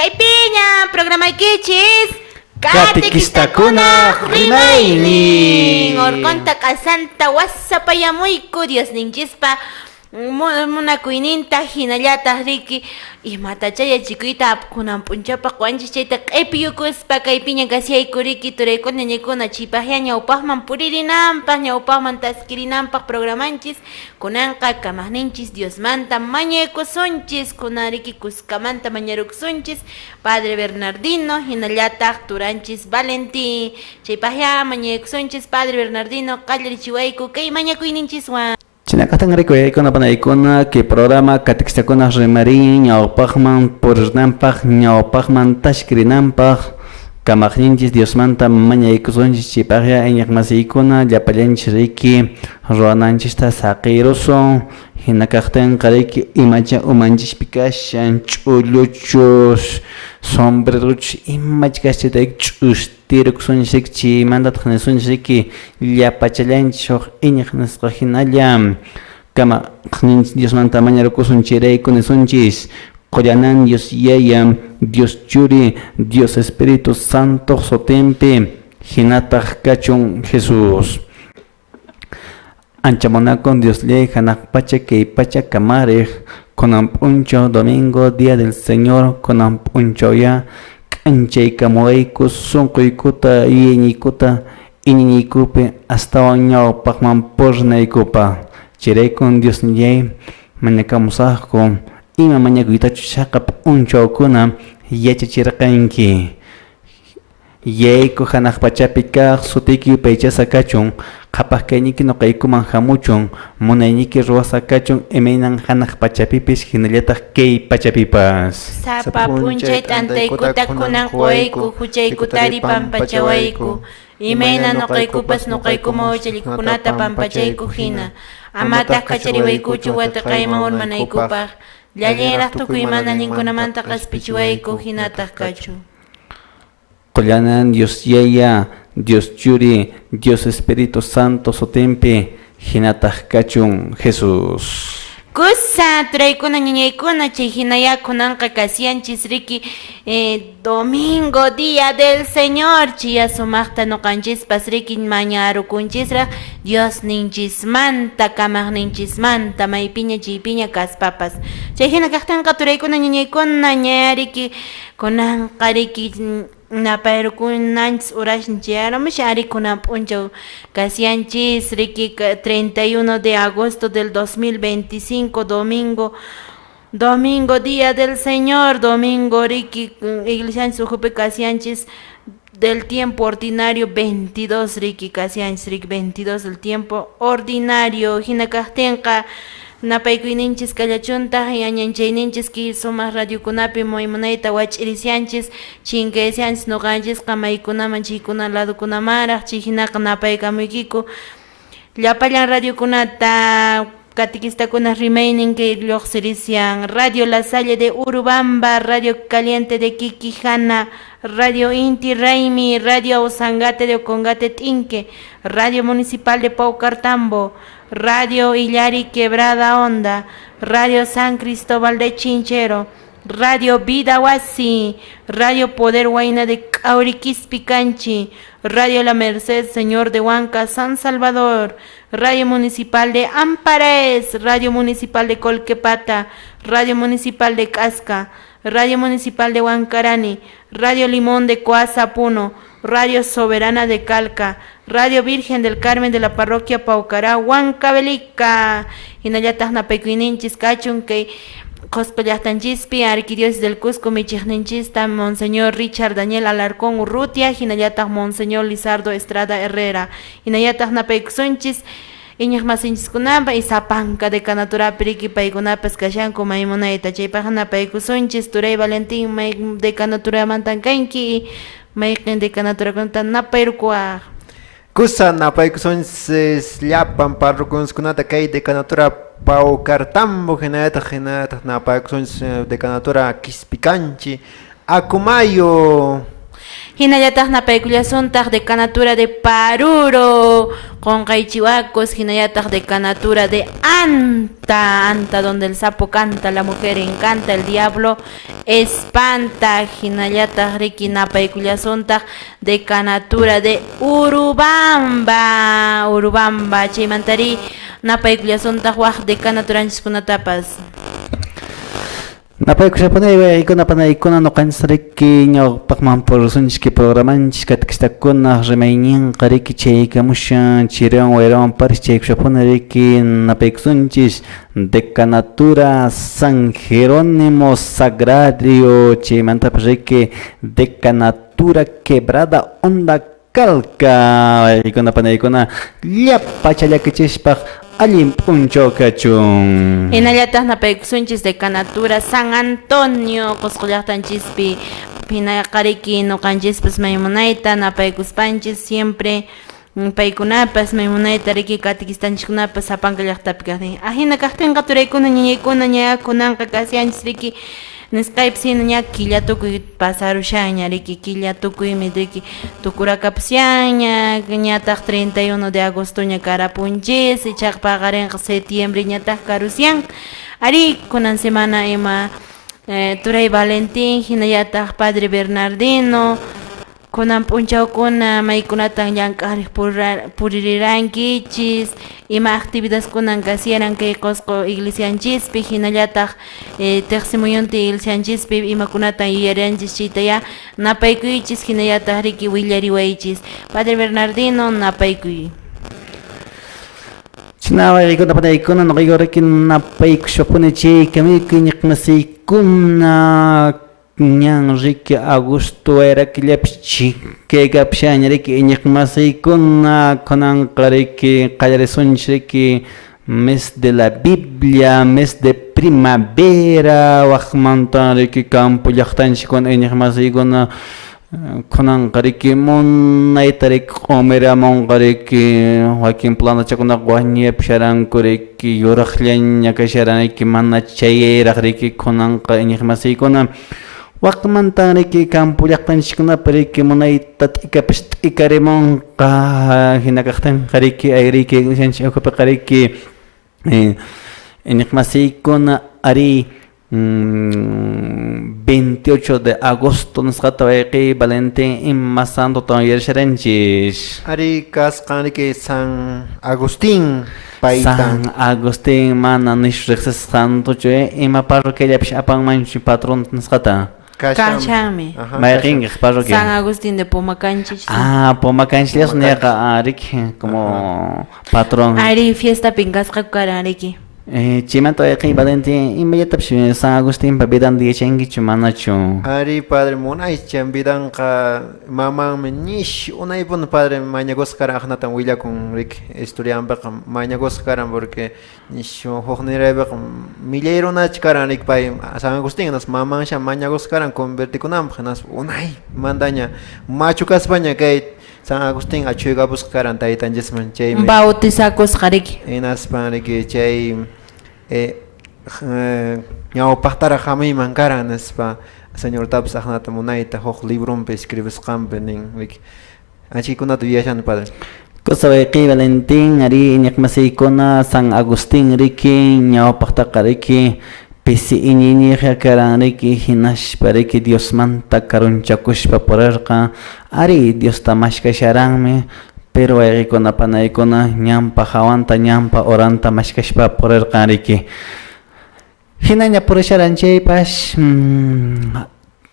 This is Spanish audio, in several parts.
Kaypiña programaykichis Catequistakunaq rimaynin. Orconta kasanta wasapayamuyku Diosninchikpa munakuyninta hinallataq riki imatachaya chikuyta kunan p'unchawpaq wanchis chayta q'ipiyukuspa kaypiña kasiyaykuriku turaykuna ñaykuna chipaqlla ñawpaqman puririnanpaq ñawpaqman taskirinanpaq programanchis kunanqa kamaqninchis Diosmanta mañaykusunchis kunariki kuskamanta mañaruksunchis Padre Bernardino hinallataq turanchis Valentín chaypaqlla mañaykusunchis Padre Bernardino qallarichiwayku kay mañakuyninchiswan Chinakatan rikuyaykuna panaykuna que programa Catequistakunaq rimarin ñawpaqman purirnanpaq ñawpaqman tashkirinanpaq kamaqninchis Diosmanta mañaykusunchis chaypaqlla iñaq llapallanchis riki ruwananchista saqirusun hinakaqtinqa riki imacha umanchishpi kashan ch'ulluchus sombreruchus imach kashchitayki ch'ushtirukusunchik chaymantataq nisunchik riki llapachallanchik iñaq nisqa hinalla kamaqninchis Diosmanta mañarukusun chayrayku nisunchis Qollanan Dios Yaya, Dios Churi, Dios Espíritu Santo sotempi hinataq kachun Jesús. Anchamonakon Dios ley hanak pacha kay pacha kamarij kunan p'unchaw domingo día del Señor kunan p'unchaw ya k'anchay kamuayku sunquykuta yeñiykuta iñiñiykupi astawan ñawpaqman purnaykupa chiraykun Dios ley mañakamusaqku ima mañakuytachu shaqa p'unchawkuna yachachirqanki yayku hanaq pachapi kaq sutiyki paychasa kachun qhapaq kayniki nuqaykuman hamuchun munayniki ruwasa kachun imaynan hanaq pachapipis hinallataq kay pachapipas Sapa p'unchay t'antaykuta kunan quwayku huchaykutari pampachawayku imayna nuqaykupas nuqaykuma uchallikunata pampachayku hina amataq kachariwaykuchu wataqayman urmanaykupaq llallayraq tukuy mana allinkunamanta qhaspichiwayku hinataq kachu Qollanan Dios Yaya, Dios Churi, Dios Espíritu Santo sotempi hinataq kachun Jesús. Kusa turaykuna ñañaykuna chay hinaya kunanqa kasiyanchis riki domingo día del Señor chiya sumaqta nuqanchispas riki mañarukunchisraq Diosninchismanta kamaqninchismanta maypiña chaypiña kaspapas chay hina kaqtinqa turaykuna ñañaykuna ñariki kunanqa riki napayrukunanchis urashnchik ari kunan p'unchaw kasiyanchis riki 31 de agosto del 2025 domingo día del Señor domingo riki iglesianchis ujupi kasiyanchis del tiempo ordinario 22 riki kasiyanchis riki 22 del tiempo ordinario hina kaqtinqa napaykuyninchis kallachuntaq yañanchayninchis ki sumaq radiokunapi maymunayta wach'irisianchis chinkaysianchis nuqanchisqa maykunaman chaykuna ladukunamaraq chay hinaqa napaykamuykiku llapallan radiokunata catequistakunaq rimaynin kay lluqsirisian Radio La Salle de Urubamba, Radio Caliente de Quiquijana, Radio Inti Raymi, Radio Ausangate de Ocongate Tinque, Radio Municipal de Paucartambo, Radio Illari Quebrada Honda, Radio San Cristóbal de Chinchero, Radio Vida Huasi, Radio Poder Huayna de Cauriquispi Canchi, Radio La Merced Señor de Huanca San Salvador, Radio Municipal de Ampares, Radio Municipal de Colquepata, Radio Municipal de Casca, Radio Municipal de Huancarani, Radio Limón de Coaza Puno, Radio Soberana de Calca, Radio Virgen del Carmen de la Parroquia Paucará, Huancavelica, hinallataq napaykuynинchis kachun kay qospallaqtanchispi Arquidiócesis del Cusco michiqninchista Monseñor Richard Daniel Alarcón Urrutia, hinallataq Monseñor Lizardo Estrada Herrera, hinallataq napaykusunchis iñaq masinchikkunapa Isapanka de Canaturapi riki paykunapas kashanku maymunayta chaypaq napaykusunchis Turay Valentín may de Canaturamantan kanki mayqin de Canaturakunata napayrukuaq Kusa napaykusunchis llapan parroquianskunata kay de Canatura Paucartambo hinataq napaykusunchis de Canatura Quispicanchi Akumayo Hinallataq napaykullasuntaj de canatura de Paruro, Qonqaychiwacos, hinallataq de canatura de Anta, donde el sapo canta, la mujer encanta, el diablo espanta, hinallataq riki napaykullasuntaj de canatura de Urubamba, chaymantari napaykullasuntaj waq de canaturanchikkunatapas. Napaykushapanay ikuna no kansariki ñawpaqman pursunchiki programanchik katkishtakuna rimayninqa riki chaykamushan chiriwan wayrawan parish chaykushapunariki napaykusunchis Decanatura San Jerónimo Sagrario chaymantapas riki Decanatura Quebrada Honda Calca ikunapanay llapa challakachishpaq allim p'unchaw kachun. Hinallataq napaykusunchis de canatura San Antonio qusqullaqtanchispi pinaqariki nuqanchispas maymunayta napaykuspanchis siempre paykunapas maymunayta riki katikistanchikkunapas sapanka llaqtapi kaqtin ahina kaqtinqa turaykuna ñañaykuna ñakunanqa kasianchis riki nisqaypis hina ña killa tukuy pasarushaña riki killa tukuymi riki tukurakapusyaña ñataq 31 de agosto ña karapunchis ichaq paqarinqa septiembre ñataq karusyan ari kunan semana ima Turay Valentín hinallataq Padre Bernardino kunan p'unchawkuna maykunatan llank'ariq purirankichis ima actividades kunan kasieran kay qusqu iglesianchispi hinallataq tiqsimuyunti iglesianchispi imakunatan yuyaranchis chaytaya napaykuychis hinallataq riki willariwaychis Padre Bernardino napaykuy. Chinawaykuna nuqaykuna napaykushapuni chaykamika ñiqmasiykuna ñan riki agosto wayrakillapish chikaykapishaña riki ñiqmasiykuna kunanqa riki qallarisunchis riki mes de la Biblia, mes de primavera waqmanta riki campo llaqtanchikkuna ñiqmasiykuna kunanqa riki munayta riki q'umiramunqa riki wakin planachakunaqa wañuyapusharanku riki yuraqllaña kasharan riki mana chayraq riki kunanqa ñiqmasiykuna waqmanta riki campo llaqtanchikkunapi riki munayta t'ikapish t'ikarimunqa hina kaqtinqa riki riki iglesianchik ukupiqa riki ñiqmasiykuna ari 28 de agosto nisqata wayqiy Valentín ima santuta yarisharanchis. Ari kasqan riki San Agustín paytan. San Agustín mana nish riqsisqantuchu ima parroquiallapish apanmanchu patrón nisqata. Kachami. Mayqinkiq parroquia. San Agustín de Pumacanchis. Pumacanchis niqa riki como patrón. Ari fiesta pinkasqa karan riki. Chimanta wayqiy Valentín imayatapish San Agustín pa vidanta yachankichu manachu. Ari padre munaychan vidanqa mamanmi nish unaypun padre mañagusqaran aqnatan willakun riki historianpiqa mañagusqaran porque nish huqniraypiqa millayrunacha karan riki pay San Agustín nas mamansha mañagusqaran convertikunanpaq nas unay mandaña machu kaspaña kay San Agustín achuygapusqaran taytanchisman chaymi Bautizakusqa riki. hinaspan riki chay ñawpaqtaraq hamayman karan nispa señortapas aqnata munayta huk librunpi escribisqanpi nin riki achikkunata yuyashani padre. Cosa wayqiy Valentín ari ñiqmasiykuna San Agustín riki ñawpaqtaqa riki pisi iñiñiqa karan riki hinashpa riki Diosmanta karunchakushpa purirqa ari Diosta mashkasharanmi pero wayqiykuna panaykuna ñanpa hawanta ñanpa oranta mashkashpa purirqa riki hinaña purisharanchaypash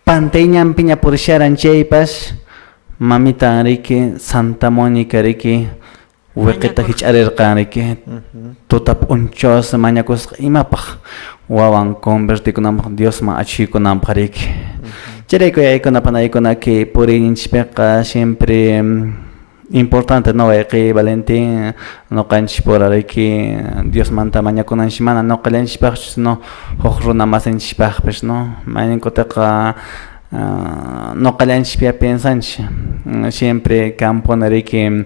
pantayñanpi ña purisharanchaypash mamita riki Santa Mónica riki wiqita hich'arirqa riki tuta p'unchawas mañakusqa imapaq wawan convertikunanpaq Diosman achiykunanpaq riki chayraykun yaykuna panaykuna que puriyninchikpiqa siempre importante no wayqiy Valentín nuqanchik pura riki Diosmanta mañakunanchik mana nuqallanchikpaqchu sino huk runa masinchikpaqpish no mayninkutaqa nuqallanchikpi pensanchik siempre kampuna riki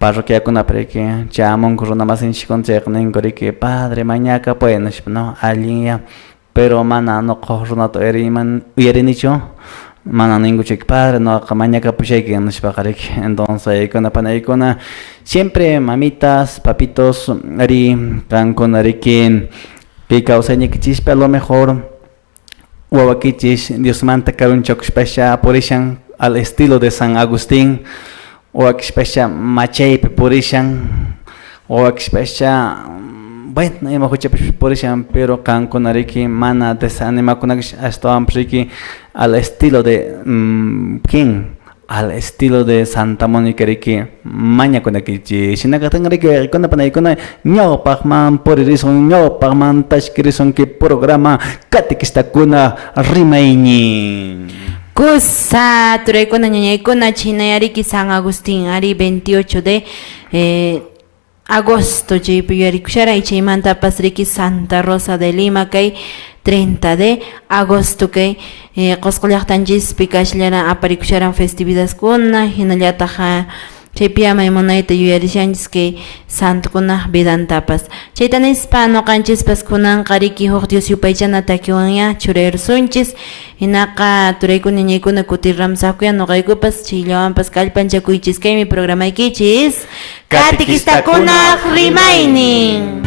parroquiakunapi riki chamunku runa masinchikkunchayqa ninku riki padre mañaka puedes no allin ya pero mana nuqa runata uyarinichu mana ningún chico padre, no mañana pusheki en Shpakarek. Entonces, con siempre mamitas, papitos, ari, can con arikin, que causa ni que a lo mejor, huaquichis, Dios manta un chocspesha, por eso al estilo de San Agustín, o especie machei purishan o especie bueno hemos escuchado purishan pero can con ariki mana desanima con esto ampliki al estilo de king al estilo de Santa Mónica riki maña con aquí si naga tenga riki con panay con ño pagman por reason ño pagman tashkirison que programa katikista kuna rimaini Kusa, Turekuna Ñañaykuna Chinayariki San Agustín, Ari 28 de agosto, Chaypiyarikushara y Chaymanta Pasriki Santa Rosa de Lima, kay 30 de agosto, kay Coscollactanjis, Picashlera, Aparikushara festividades kuna, Hinayataja. Chaypiama imunayta yuyarishanchis que santo kuna vidantapas. Chaytana hispano qanchispas kunan qariki huk Dios yupaychana takiwanya churayursunchis. Hinaka turaykuna ñaykuna kutirramsaqkuya nuqaykupas chayllawanpas kallpanchakuychis kaymi programaykichis. Katikistakuna rimaynin.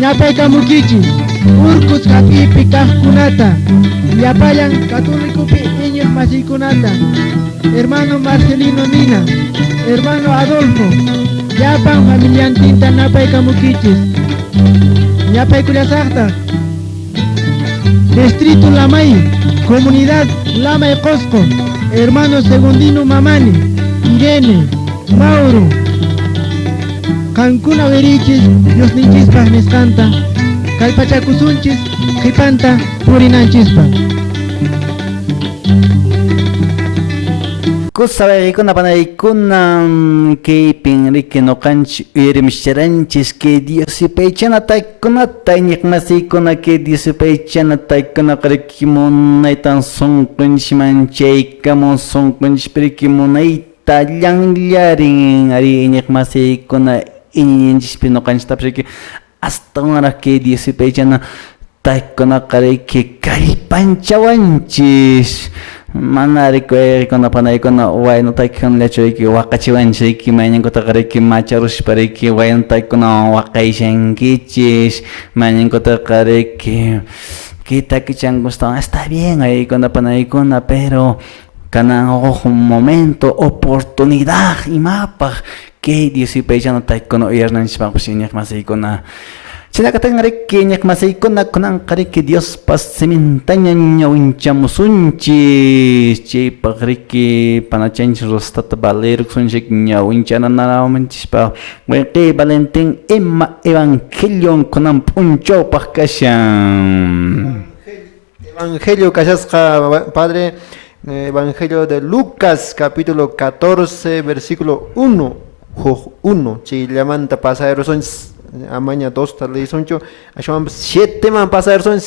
ñapayka mukichis urkus kapipi kajkunata llapayan católicopi iñiq masiykunata hermano Marcelino Nina hermano Adolfo llapan familiantinta ñapayka mukichis ñapaykullasaqta Distrito Lamay, Comunidad Lamay Cosco, hermano Segundino Mamani, Irene, Mauro, Cancuna Verichis, Dios Ninchispa Nescanta, Calpachacusunchis, Jipanta, Purinanchispa. Kusabaykuna panaykuna kaypin riki noqanchis uyarimusharanchis kay Dios yupaychana taykunata ñiqmasiykuna kay Dios yupaychana taykunaqa riki munaytan sunqunchis manchaykamun sunqunchis riki munayta llanllarin ari ñiqmasiykuna iñinchispi noqanchitapas riki hasta ahora kay Dios yupaychana taykunaqa riki kallpanchawanchis mana rikuykuna panaykuna waynu taykuna lechuriki waqachiwanchiki mayñankutaqa riki macharushpa riki waynu taykuna waqayshankichis mayñankutaqa riki kitakichankustawan está bien aykuna panaykuna pero kanan huk momento oportunidad imapaq kay Dios yupaychana taykuna uyarnanchikpaqpish ñiqmasiykuna chinakatan riki ñiqmasiykuna kunanqa riki Diospas semintaña ñawinchamusunchis chaypaq riki panachanchis Rositata Valerosunchik ñawincharanaramunchikpa wayqiy Valentin ima evangelion kunan p'unchawpaq kashan Evangelio kashasqa Padre, Evangelio de Lucas, capítulo 14, versículo 1, 1, chillamanta pasajeros son amaña 2 tal son 7 man pasajeros son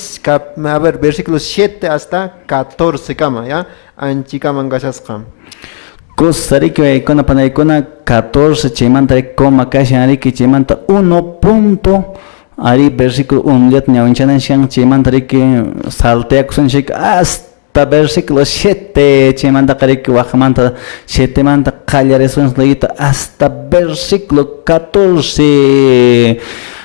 a ver versículo 7 hasta 14 kama ya anchikaman kashasqa kusariki waykuna panaykuna 14 chaymanta koma kashan riki chaymanta 1 punto ari versículo 1 lit ñawinchananshan chaymanta riki salteakusunchik hasta versículo 7 chaymanta riki waqmanta 7 manta qallarisunchik hasta versículo 14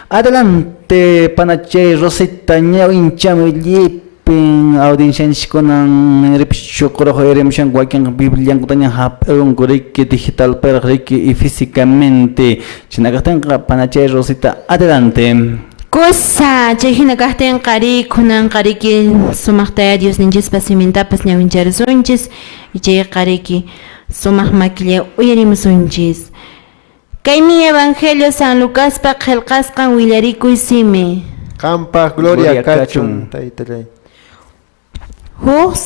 adelante panachay Rosita ñawinchamullipin audiencianchikkunan ripishukuruq uyarimushan wakin bibliankutaña hap'unku riki digital pero riki y físicamente chinakaqtinqa panachay Rosita adelante Kusa chayhina kaqtinqa rikunanqa riki sumaqtaya Dios ninchis simintapas ñawincharisunchis y chayqa riki sumaq maquilla uyarimusunchis. Kaymi Evangelio San Lucaspa qillqasqan willarikuy simi. Kampa Gloria kachun taytalay. Huk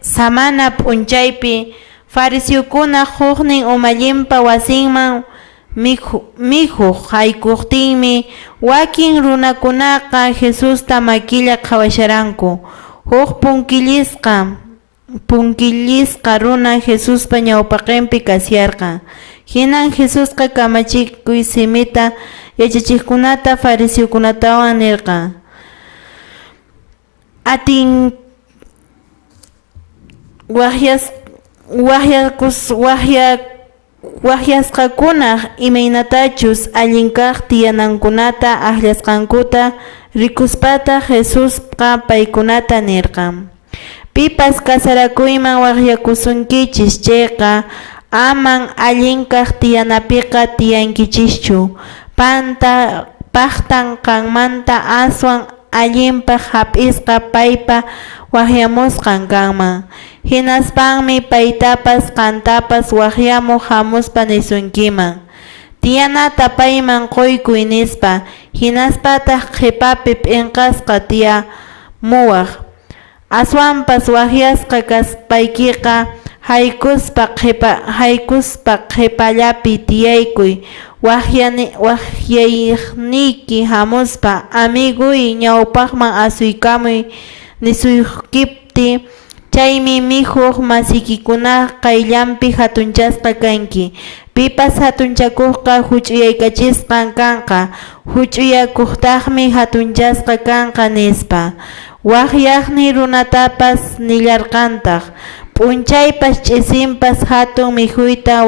samana p'unchaypi fariseukuna huknin umallinpa wasinman mikhuk haykuptinmi wakin runakunaqa Jesusta maquilla qhawasharanku. Huk punkillisqa runa Jesuspa ñawpaqinpi kasyarqa. Hinan Jesusqa kamachikuy simita yachachiqkunata fariseukunatawan nirqa. Atin wahyasqakunaq imaynatachus allinkaq tiyanankunata akllasqankuta rikuspata Jesusqa paykunata nirqa. Pipas kasarakuyman waqyakusunkichis chayqa aman allinkaq tiyanapiqa tiyankichischu. Paqtan kanmanta aswan allinpaq hap'isqa paypa waqyamusqan kanman. Hinaspanmi paytapas kantapas waqyamuq hamuspa nisunkiman. Tiyanata payman quykuy nispa, hinaspataq qhipapi p'inqasqa tiyamuwaq. Aswanpas waqyasqa kaspaykiqa haykuspa qhipallapi tiyaykuy. Waqyayniqi hamuspa amiguy ñawpaqman asuykamuy nisuykipti chaymi mikhuk masiykikunaqa qayllanpi hatunchasqa kanki. Pipas hatunchakuqqa huch'uyaykachisqan kanqa, huch'uyakuqtaqmi hatunchasqa kanqa nispa. Waqyaqni runatapas nillarqantaq, p'unchaypas ch'isinpas hatun mikhuyta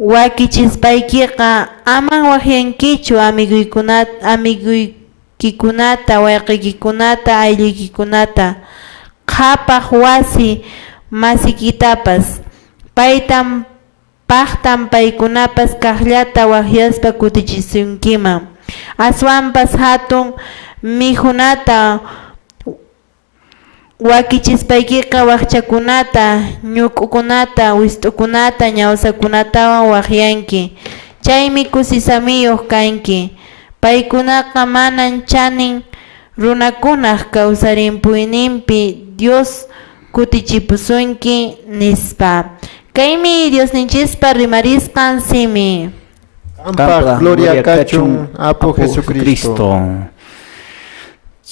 Wakichispaykiqa aman waqyankichu amiguykikunata, wayqikikunata, aylluykikunata, qhapaq wasi masikitapas. Paytan paqtan paykunapas kaqllata waqyaspa kutichisunkiman. Aswanpas hatun mikhunata wakichispaykiqa waqchakunata, ñuq'ukunata, wist'ukunata, ñawsakunatawan waqyanki. Chaymi kusisamiyuq kanki. Paykunaqa manan chanin runakunaq kawsarinpuyninpi Dios kutichipusunki nispa. Kaymi Diosninchispa rimarisqan simi. Ampa gloria kachun Apo Jesucristo.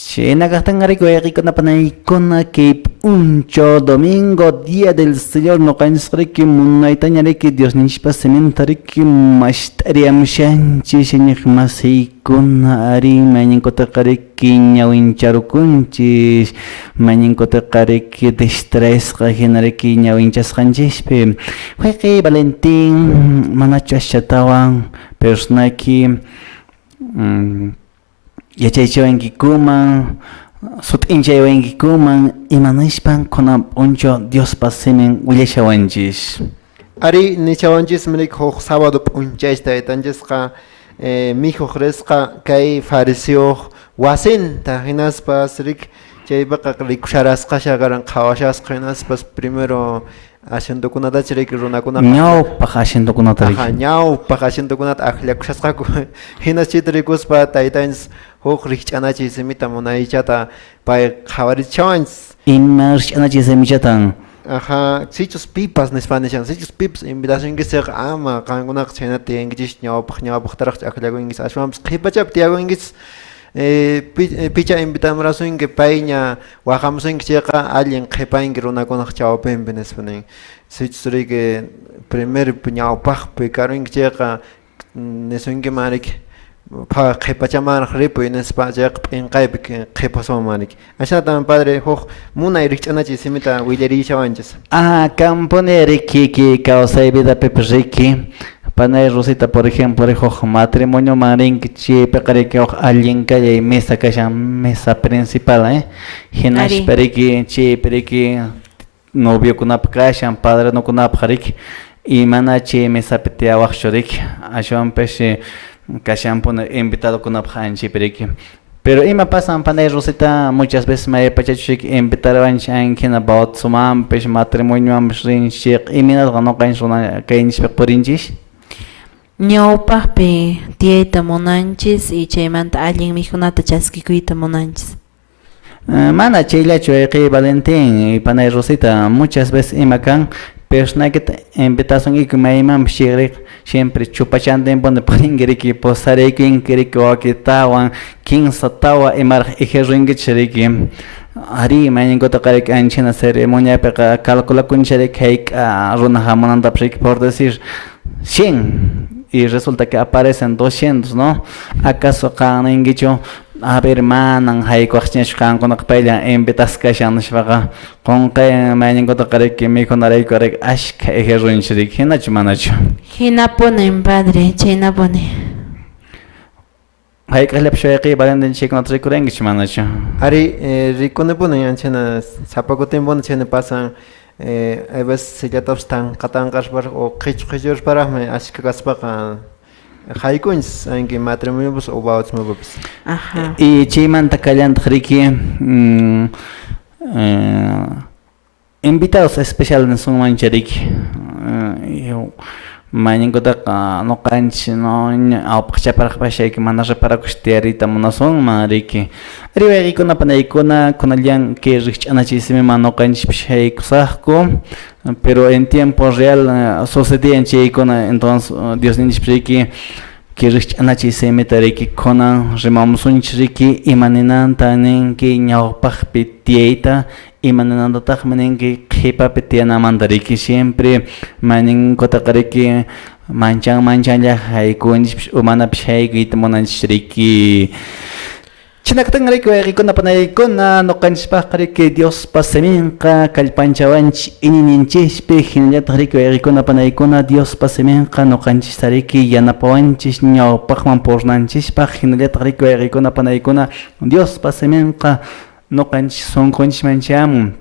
Chinagahtangarikuykuna panaykuna kay puncho domingo día del Señor no kansriki munaytañariki Dios nishpa sementariki mashtariamshanchi shiñiq masiykuna ari mañinkutaqariki ñawincharukunchis mañinkutaqariki distresqa hinariki ñawinchasqanchishpi Huayqi Valentín manachu ashatawan personaki yachaychawankikuman sut'inchayawankikuman imanashpan kunap'unchu Dios pasimin willashawanchis. Ari nichawanchis mirik huk sábado p'unchayta itanchisqa mijuq risqa kay fariseo wasinta hinaspas rik chaypaqa rikusharasqasha karan qhawashasqa hinaspas primero asientokunatachi rik runakunaqa Ñawpaq asientokunata rik. ñawpaq asientokunata aqllakushasqaku hinas chayta rikuspa taytanchis huk rikch'anachi simita munaychata pay qhawarichawanchis. Ima rikch'anachi simichatan. Sichus pipas nispanishan, sichus pipas invitacionkisiqa ama qankunaqa chayna tiyankichis ñawpaqtaraqcha aqllakunkis ashwanpas qhipachapa tiyakunkis picha invitamurasunki payña waqamusunki chayqa allin qhipanki runakunaq chawpinpi nispanin sichus riki primer ñawpaqpi karunki chayqa nisunkiman riki qhipachamanaq ripuy nispa chayqa p'inqaypi qhipasumanrik ashnatan padre huk munay rikch'anachi simita willarishawanchis Campone riki ki kawsay vidapipi riki Panay Rosita, por ejemplo, huk matrimonio marinki chaypiqa riki huk allin kallay mesa kashan mesa principal hinashpa riki chaypi riki noviokunapaq kashan padrinokunapaq riki y mana chay mesapi tiyawaqchu riki ashwanpish kashanpuni invitadokunapaq anchaypi riki. Pero ima pasan Panay Rosita muchas veces may pachachushik invitaranchik ankina bautizomanpish matrimoniomanpish rinchik iminasqa nuqanchik runa kaynishpiq purinchik. Ñawpaqpi tiyayta munanchis y chaymanta allin mikhunata chaskikuyta munanchis. Mana chayllachu ayqi Valentín y Panay Rosita muchas veces ima kan personakita invitación iku maymanpish chayriq siempre chupachantinpuni purinki riki posariykunki riki wakitawan 15 tawa imaraq ijirinkichik riki ari mayninkutaqa riki anchina ceremoniapiqa calculakunchik riki hayk'a runa hamunantapish riki por decir 100 y resulta que aparecen 200, ¿no? ¿Acaso qaninkichu a ver manan hayk'uqchinachu qankunaqa paylla invitasqashan nishpaqa qunqay mayninkutaqa riki mikhunarayku riki ashka ijirinchik riki hinachu manachu? Hinapunin padre, chaynapunin. Hayk'aqllapish wayqiy Valentín chaykunata rikurinkichu manachu? Ari rikunipuni anchana sapakutimpuni chayna pasan a veces sillatapas tanqatanqarpar o qhichurparaqmi ashka kaspaqa haykunchis anki matrimoniopis o bautismopis. Y chaymanta kallantaq riki invitados especiales sunmancha riki mayninkutaqa nuqanchik no awpaq chaparaqpashayki mana reparakush tiyariyta munasunman riki ari wayqiykuna panaykuna kunallan kay rikch'anachisimiman nuqanchikpish haykusaqku pero en tiempo real sucedían chaykuna entonces Diosninchik riki kay rikch'anachisimita riki kunan rimamusunchik riki imaninanta ninki ñawpaqpi tiyayta imaninantataqmi ninki qhipapi tiyanamanta riki siempre mayninkutaqa riki manchanlla haykunchikpish o manapish haykuyta munanchik riki Chinaktan riki waykikuna panaykuna noqanchikpaq riki Diospa seminqa kallpanchawanchik inininchikpi hinallataq riki waykikuna panaykuna Diospa seminqa noqanchikta riki yanapawanchik ñawpaqman purnanchikpaq hinallataq riki waykikuna panaykuna Diospa seminqa noqanchik sunqunchikmanchamun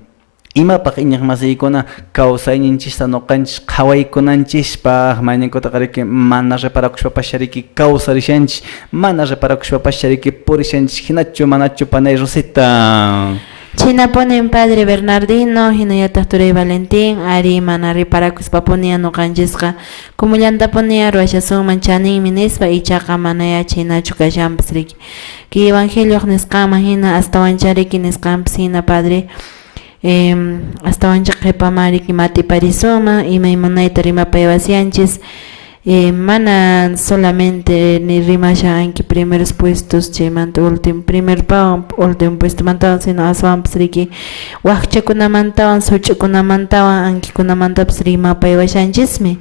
imapaq iñaq masiykuna kawsayninchikta noqanchik qhawaykunanchikpaq mayninkutaq riki mana reparakushpapascha riki kawsarishanchik mana reparakushpapascha riki purishanchik hinachu manachu panay Rosita. Chinapunin Padre Bernardino, hinallataq Turay Valentín, ari mana riparakuspapunia nuqanchisqa kumullantapuniya ruwashasunman chaninmi nispa ichaqa manaya chinachu kashanpas riki. Ki evangelioq nisqaman hina astawanchariki nisqanpas hina Padre astawancha qhipamariki matiparisuma imaymunayta rimapayawasianchis mana solamente ni rimasha anki primeros puestos chaymanta primer pawan último puesto mantawan sino aswanpas riki waqchakunamantawan suchukunamantawan ankikunamantapas rimapaywashanchismi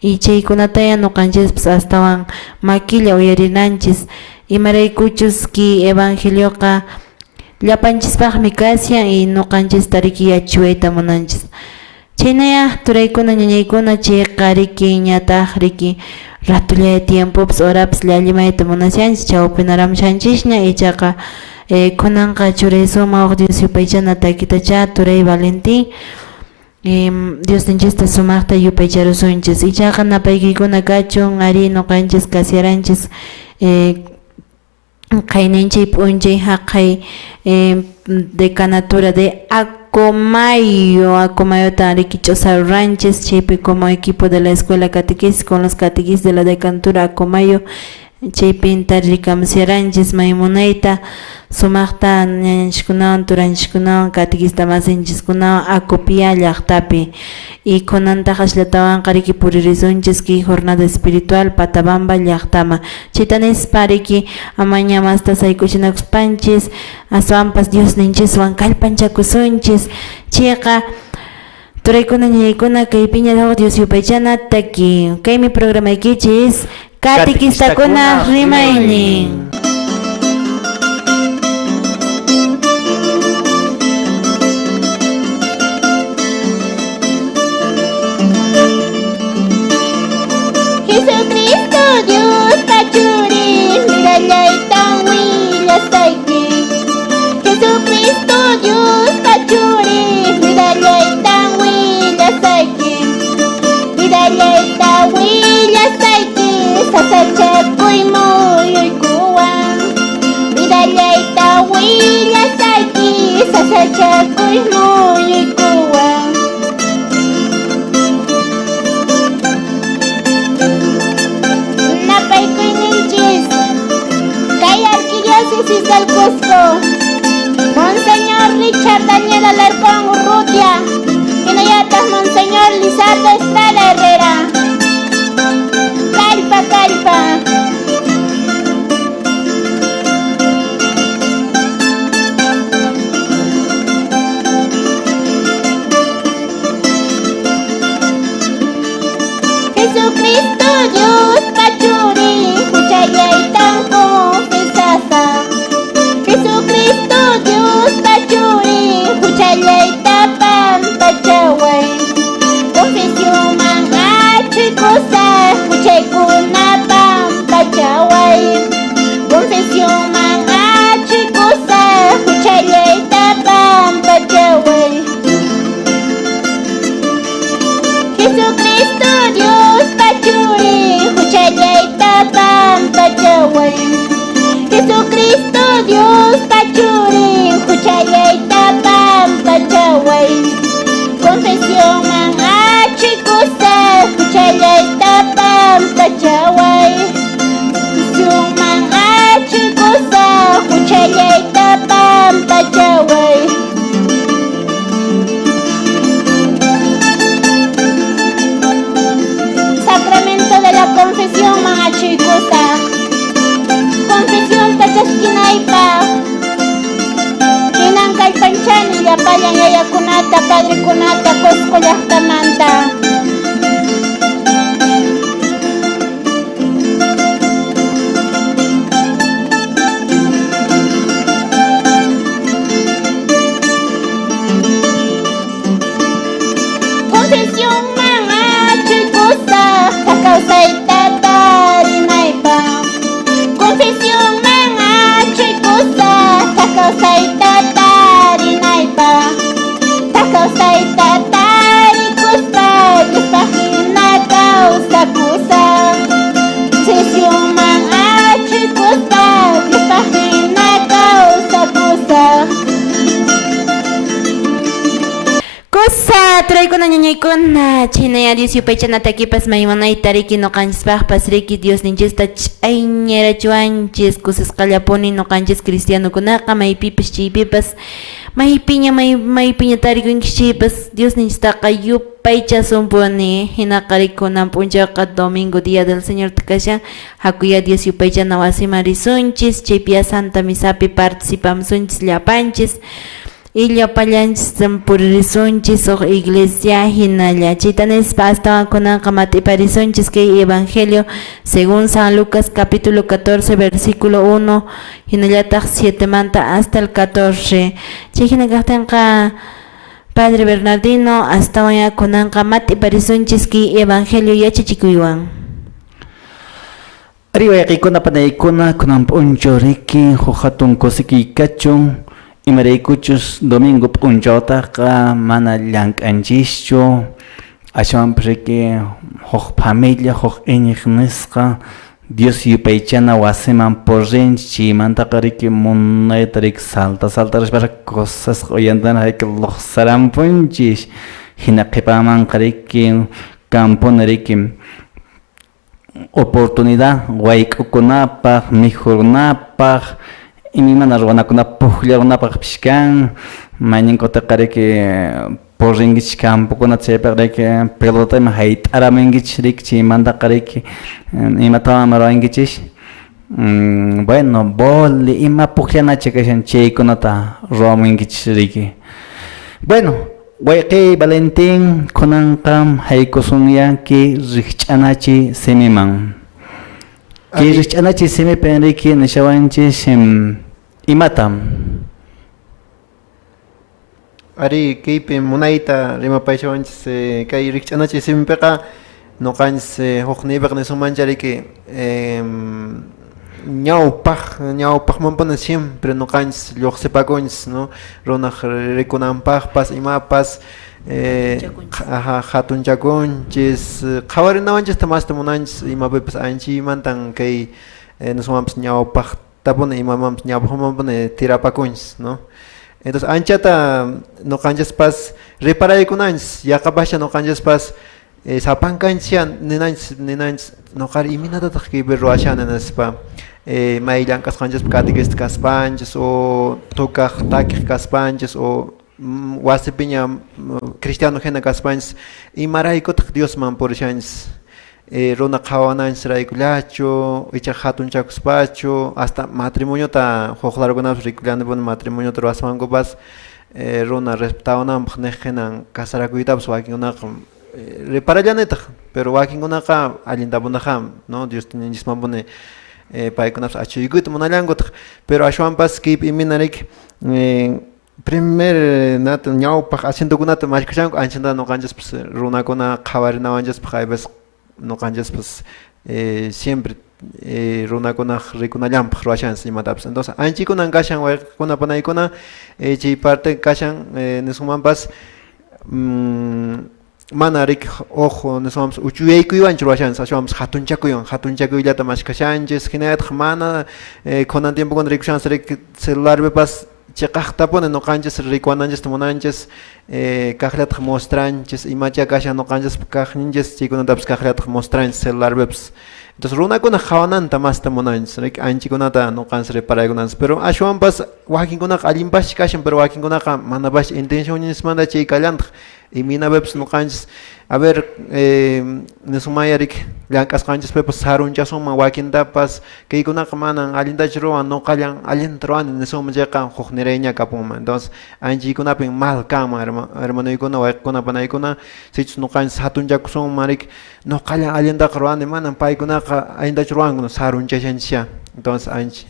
y chaykunataya nuqanchispas astawan makilla uyarinanchis imaraykuchus ki evangelioqa llapanchispaqmi kasyan y nuqanchista riki yachiwayta munanchis. Chaynaya turaykuna ñañaykuna chayqa riki ñataq riki ratullaya tiempopas horapas llallimayta munasyanchis chawpi naramushanchishña ichaqa kunanqa churay sumawaq Dios yupaychana takitacha Turay Valentín Dios ninchista sumaqta yupaycharusunchis ichaqa napaykikuna kachun ari nuqanchis kasyaranchis qayninchik p'unchay haqay decanatura de Acomayota riki ch'usarurranchis chaypi como equipo de la escuela catequesis con los catequistas de la decanatura Acomayo chaypinta rikamusiaranchis maymunayta sumaqta ñañanchikkunawan turanchikkunawan catequista masinchikkunawan Acopia llaqtapi y kunantaqa ashlatawanqa riki puririsunchis ki jornada espiritual Patabamba llaqtama chayta nispa riki amaña masta saykuchinakuspanchis aswanpas Dios ninchiswan kallpanchakusunchis chayqa turaykuna ñañaykuna kaypiña Dios yupaychana taki kaymi programaykichis catequistakuna rimaynin. Jesucristo Dios pachuri, mirallayta willasayki. Jesucristo Dios pachuri, mirallayta willasayki. Mirallayta willasayki, sasachakuy muyuykuwan. Mirallayta willasayki, sasachakuy muyuykuwan. Arquidiócesis del Cusco, Monseñor Richard Daniel Alarcón Urrutia, hinallataq Monseñor Lizardo Estrada Herrera, Calpa Calpa. Jesucristo Dios pachuri, huchayaytan confesasa. Jesucristo Dios pachuri, huchayayta pampachaway. Confesión mangachi cosa, huchaykuna pampachaway. Confesión mangachi cosa, huchayayta pampachaway. Jesucristo Dios pachuri, huchayayta pampachaway. Jesucristo Dios pachuri, huchayayta pampachaway. Confesión mangachi cosa, huchayayta pampachaway. Confesión mangachi cosa, huchayayta pampachaway. Sacramento de la confesión manachikusa. Confesión tachaskinaypa. Hinan kallpanchani llapayan yayakunata padrikunata Cusco llaqtamanta. ñañaykuna chinaya Dios yupaychanatakipas maymanayta riki noqanchispaqpas riki Dios ninchista ch'ayñarachuanchis kusisqallapuni noqanchis cristianukunaqa maypipas chaypipas maypiña tarikunkichaypas Dios ninchistaqa yupaychasumpuni hinaqa rikunan p'unchawqa domingo día del Señor kashan hakuya Dios yupaychana wasiman risunchis chaypiya Santa Misapi participamusunchis llapanchis y llapallanchis puririsunchis o iglesia hinalla chaytanispa astawan matiparisunchis kay evangelio según San Lucas capítulo 14 versículo 1 hinallataq 7 manta hasta el 14 chay hinakaqtinqa Padre Bernardino astawan kunanqa matiparisunchis kay evangelio yachachikuywan Ariwaykuna panaykuna kunan p'unchaw riki huqatun kusiki kachun imaraykuchus domingo p'unchawtaqa mana llank'anchischu ashawanpas riki huk familia huk iñiq nisqa Dios yupaychana wasiman purrinchik chaymantaqa riki munayta riki salta rishpara cosas uyantana riki lluqsarampunchik hina qhipamanqa riki kampuna riki oportunidad wayk'ukunapaq mijurnapaq imimana ruwanakunapaq pukllakunapaq pishkan mañankutaqa riki purrinkichik kampukunata chaypaq riki pelota ima hayt'aramunkichik riki chaymantaqa riki imatawan rurankichik bueno boli ima pukllanacha kashan chaykunata ruwamunkichik riki bueno Wayqiy Valentín kunanqa haykusunyanki rikch'anachi simiman kay rikch'anachi simipi riki nishawanchik imatam Ari kaypi munayta rimapaychawanchis kay rikch'anachi simipiqa nuqanchis huk nipaq nisumancha riki ñawpaqmanpuna siempre nuqanchis lluqsipakunchis no runaq rikunanpaqpas imapas hatunchakunchis qhawarinawanchista masta munanchis imapipas anchiymantan kay nisumanpas ñawpaqtapuna imamanpas ñawpaqmanpuna tirapakunchis no entonces anchata nuqanchispas riparaykunanchis yaqapascha nuqanchispas sapankanchis ninanchis nuqari iminatataq kaypi ruwashani nispa may llank'asqanchis catequista kaspanchis o tukaq takiq kaspanchis o wasipiña cristiano hina kaspanchis imaraykutaq Diosman purishanchis runa qhawananchis raykullachu icha hatunchakuspachu hasta matrimoniota huqlarkunapas rikullanikuna matrimoniota ruwaspankupas runa respetawananpaq niq hinan kasarakuytapas wakinkunaqa riparallanitaq pero wakinkunaqa allintapunaqa no Dios ninchismanpuni paykunapas achuykuyta munallankutak pero ashwanpas kaypi imina riki primer nata ñawpaq asientokunata mashkashanku anchanta nuqanchaspas runakuna qhawarinawanchaspaq aypas nuqanchaspas siempre runakunaq rikunallanpaq ruwashanchis imatapas entonces anchikunan kashan wayqikuna panaykuna chay parte kashan nisqmanpas mana riki ojo nisqmanpas uchuyaykuywanchis ruwashanchis ashwanpas hatunchakuyllata mashkashanchis hinallataq mana kunan tiempokuna rikushanchis riki celularpipas chiqaqtapuni nuqanchis rikuwananchista munanchis kaqllataq mostranchis imacha kashan nuqanchis kaqninchis chaykunatapas kaqllataq mostranchis celularpipas entonces runakuna qhawananta masta munanchis riki anchikunata nuqanchis riparaykunanchis pero ashwanpas wakinkunaqa allinpashcha kashan pero wakinkunaqa manapash intencionnismanta chay kallantaq iminapipas nuqanchis a ver nisumaya riki llank'asqanchispipas sarunchasunman wakintapas kaykunaqa manan allintachus ruwan nuqallan allinta ruwani nisuman chayqa huk nirayña kapunman entonces anchaykunapin mal kanman hermanoykuna wayqikuna panaykuna sichus nuqanchis hatunchakusunman riki nuqallan allintaqa ruwani manan paykunaqa allintachus ruwankuna sarunchashanchisya entonces anchi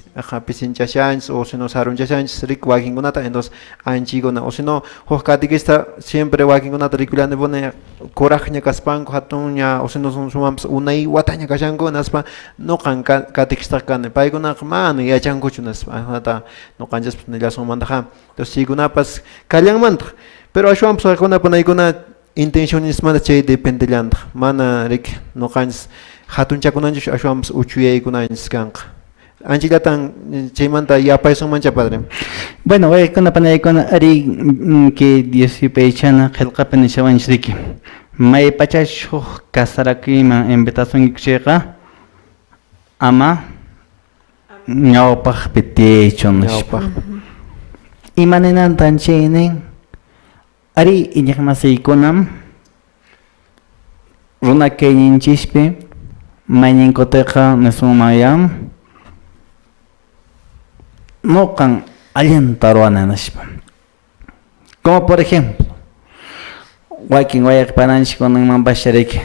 pisinchashanchis o sino sarunchashanchis riki wakinkunata entonces anchiykuna o sino huk catequista siempre wakinkunata rikulanipuni kuraqña kaspanku hatuña o sino sumanpas unay wataña kashanku naspa nuqan catequistaqa kani paykunaqa mana yachankuchu naspa anata nuqanchaspas nillasunmantaqa entonces chaykunapas kallanmantaq pero ashwanpas waykuna panaykuna intencionismanta chay dependellantaq mana riki nuqanchis hatunchakunanchis ashwanpas uchuyaykunanchis kanqa anchilatan chaymanta yapaysunmancha padre. Bueno, waykuna panaykuna ari que Dios yupaychana qillqapi nishawanchriki. Maypachash huk kasarakuyman invitación ikchayqa ama ñawpaq pitiychu nishpa. Imaninantan chaynin ari iñiq masiykunam runa kayninchishpi mayninkutiqa nismunmayam noqan allinta ruwana nishpa. Como por ejemplo, wakin wayaqpananchikkunaman bashariki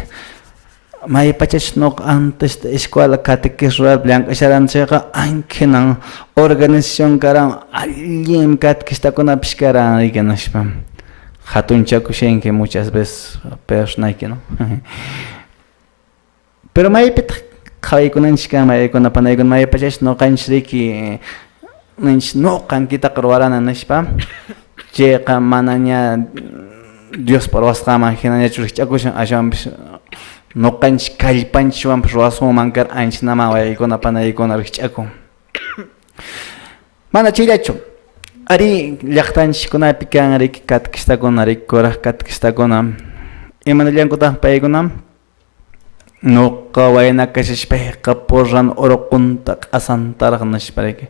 maypachach noqa antes de escuela catequesis rural llank'asharanchayqa ankinan organización karan allin catequistakunapish karan nishpa. Hatunchakushenki muchas veces personayki, ¿no? Pero maypita qhawaykunanchikqa maykunapanaykuna maypachach noqanchriki noqankitaqa ruwarana nishpa. Chayqa manaña Dios parwasqaman hinañachu rikch'akushan ashawanpish noqanchik kallpanchikwanpish ruwasmunman kar anchinaman waykunapanaykuna rikch'aku. Mana chayllachu. Ari llaqtanchikkunapi kan riki catequistakuna rikuraq catequistakuna imanallankutaq paykuna nuqa waynakashishpayqa porran uruqunta q'asantaraq nishpariki.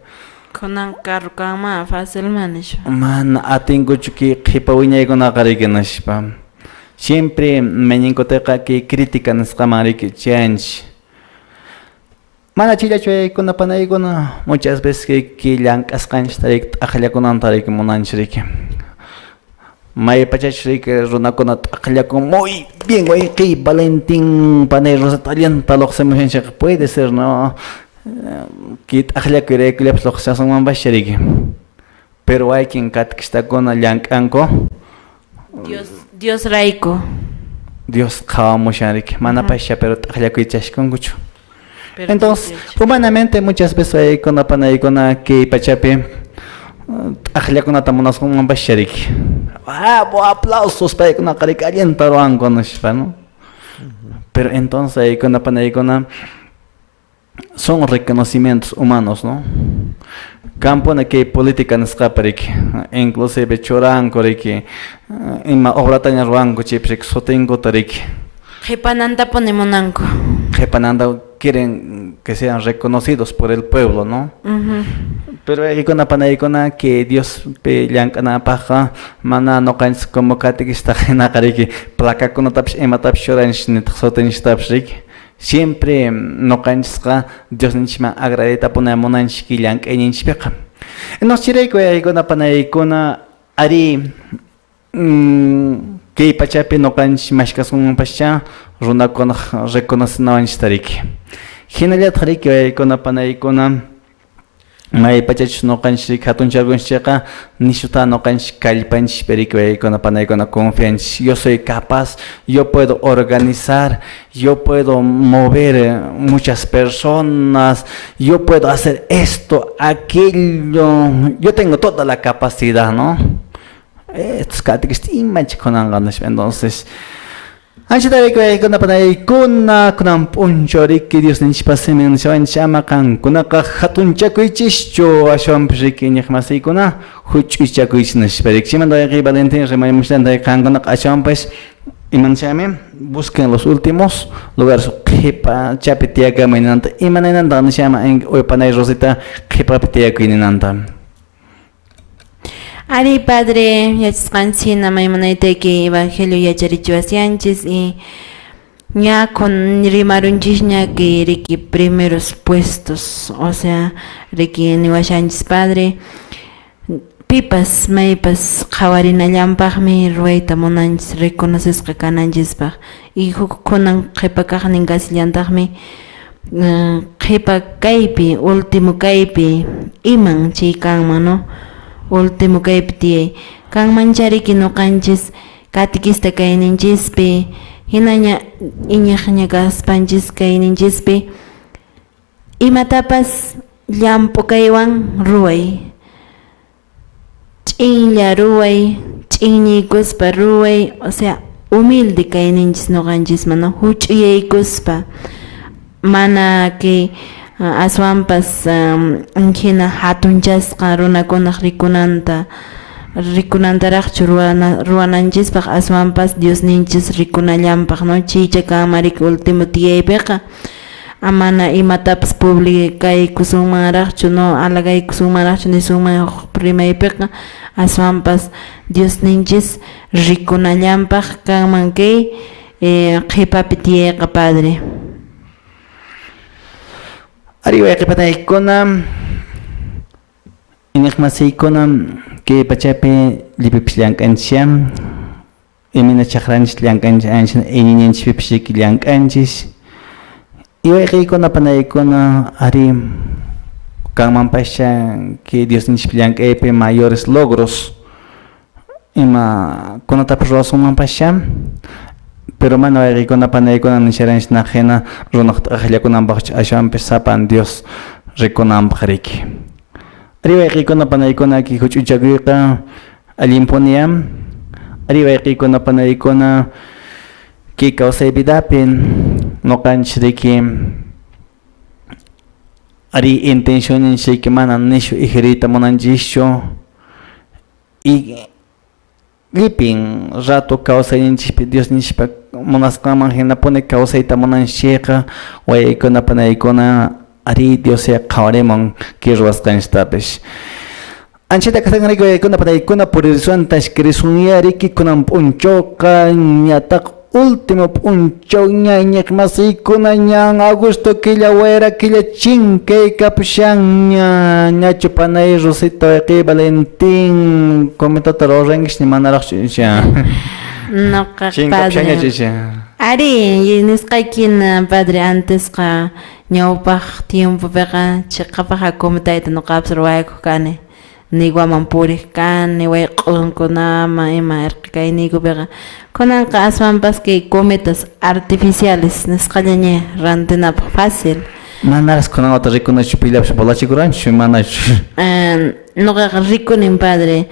Kunan carro kanman fácilman nishpa. Mana atinkuchu ki qhipa wiñaykunaqa riki nishpa. Siempre mayninkutiqa ki crítica nisqaman riki chanchi. Mana chayllachu waykuna muchas veces que llank'asqanchik t'aqllakunanta riki munanchik. Maypachach riki runakuna t'aqllakun muy bien wayqiy Valentín Panay Roseta allanta lluqsimushanchik puede ser, ¿no? Que t'aqllakuyraykullapas lluqsiasunman bashariki. Pero waykin catequistakuna llank'anku Dios rayku. Dios qhawamushanriki. Mana pasha pero t'aqllakuychashkunkuchu. Entonces, humanamente muchas veces hay con la panaykuna que pachapi t'aqllakunata munasqunman bashariki. Aplausos paykuna qarika allinta ruwanku nishpa, ¿no? Pero entonces hay con la panaykuna son reconocimientos humanos, ¿no? Campona que política nisqapariki, inclusive churanku riki, ima obrataña ruwanku chaypik sutinkuta riki. Qhipananta ponimunanku. Qhipananta quieren que sean reconocidos por el pueblo, ¿no? Pero hay con panaykuna que Dios pe llank'anapaqa mana noqanchik como catequista hinaqariki placakunatapish imatapish churanchik nitaq sutinchiktapish riki. Siempre noqanchikqa Diosninchikman agradeta punamunanchik llank'ayninchikpiqa. Entonces chirayku hay con panaykuna ari kay pachapi noqanchik mashkasunmanpashcha runakunaq reconocinawanchikta riki. Hinallataq riki waykuna panaykuna maypachach noqanchik hatuncharkunchikqa nishuta noqanchik kallpanchikpi riki waykuna panaykuna confianchik. Yo soy capaz, yo puedo organizar, yo puedo mover muchas personas, yo puedo hacer esto, aquello, yo tengo toda la capacidad, ¿no? Estos catequistas imanchikunanqa nishpa. Entonces anchitayku waykuna panaykuna kunan p'unchuriki Diosninchikpa simin nishawanchik ama qankunaqa hatunchakuychishchu ashawanpish riki ñiq masiykuna huch'uychakuychis nishpa riki. Chaymanta wayqiy Valentín rimaymushlanta qankunaqa ashawanpish imanchami busquen los últimos lugares qhipa chapi tiyakamuy ninanta imanaynanta nishama Panay Rosita qhipapi tiyakuy ninanta. Ari padre yachasqanchina maymunaytayki evangelio yacharichiwasyanchis y ña con rimarunchis ñaki riki primeros puestos, o sea, riki niwashanchis padre pipas maypas qhawarinallampaqmi ruwayta munanchis reconocisqa kananchispaq y hukkunan qhipa kaqnin kasillantaqmi qhipa kaypi último kaypi iman chay kanman, no? Último kaypi tiyay kanmanchariki noqanchis catequista kayninchispi hinaña iñaq kaspanchis kayninchispi imatapas llampu kaywan ruway, ch'inlla ruway, ch'inñiykuspa ruway, o sea humilde kayninchis noqanchisman, no? Huch'uyaykuspa mana que aswanpas hina hatunchasqa runakunaq rikunantaraqchu ruwananchispaq aswanpas Diosninchis rikunallanpaq no chicha kamarik último tiyaypiqa amana imatapas publikaykusunmanraqchu no alagaykusunmanraqchu nisunman primaypiqa aswanpas Diosninchis rikunallanpaq kanman kay qhipapi tiyayqa padre. Ari wayqipataykuna inaqmasiykuna kay pachapi lipipish llamk'anchikya imina chaqranchik llamk'anchik anchina iñiñinchikpipish llamk'anchik iwayqiykuna panaykuna ari kanmanpascha que Diosninchik llamk'aypi mayores logros ima kunatapas ruwasunmanpascha pero mana wayqiykuna panaykuna nisharanchik hina runaq t'aqllakunanpaqchu ashawanpi sapan Dios rikunanpaq riki ari wayqiykuna panaykuna ki huch'uchakuyqa allinpuniya ari wayqiykuna panaykuna ki kawsay vidapi nuqanchik riki ari intencionninchik mana nishu ijrita munanchikchu y lipin rato kawsayninchikpi Diosninchikpa munasqanman hinapuni kawsayta munanchikqa wayaykuna panaykuna ari Dios qhawarimun ki ruwasqanchiktapish anchita kasqanriki wayaykuna panaykuna puririsuantash kirisunyariki kunan p'unchawqa ñataq último p'unchaw ña masiykuna ñan agosto killa wayra killa chinkay kapushan ñachu panay Rosita wayqiy Valentin comitata rurankish ni manaraqchu isha Noqa padre ari nisqaykina padre antesqa ñawpaq tiempopiqa chiqapaq comitayta nuqapas ruwaykuq kani niywaman puriq kani wayq'unkunaman ima irqiqayniykupiqa kunanqa aswanpas que cometas artificiales nisqallaña rantinapaq fácil manaras kunanwata rikunachu pillapish bolachikuranchu manachu nuqaqa rikunin padre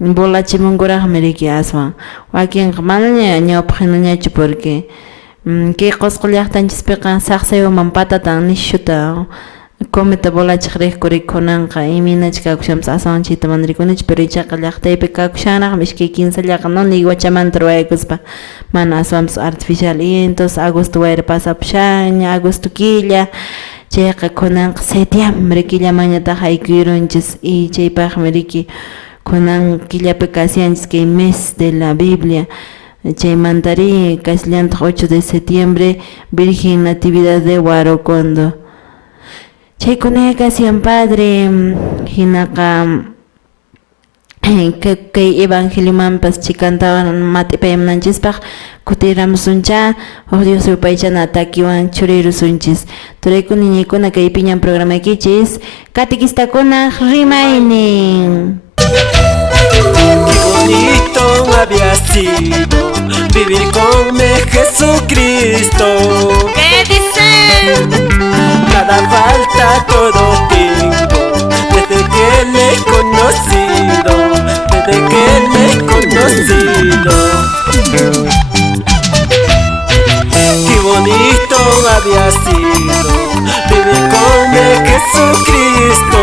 bolachimunkuraqmi riki aswan wakinqa manaña ñawpaq hinañachu porque kay Qusqu llaqtanchispiqa saqsayuman patatan nishuta cometa bolachiq riqkuri kunanqa iminachik kakushamas aswanchita mana rikunichu pero ichaqa llaqtaypi kakushanaqmi ishkay kinsallaqa no niyuwachamanta ruwaykuspa mana aswanpas artificial y entonces agosto wayra pasapushaña agosto killa chayqa kunanqa septiembre killamañataq haykuyurunchis y chaypaqmi riki kunan killapi kasianchis kay mes de la Biblia chaymantari kasllantaq 8 de septiembre Virgen Natividad de Huarocondo chaykunaqa kasian padre hinaqa kay evangeliomanpas chikantawan matipaymunanchispaq kutiramusuncha Dios upaychana takiwan churirusunchis turaykuna niñaykuna kay piñan programaykichis katikistakuna rimaynin. Qué bonito había sido vivir con mi Jesucristo. ¿Qué dicen? Nada falta, todo tengo desde que le he conocido, desde que le he conocido. Qué bonito había sido vivir con mi Jesucristo.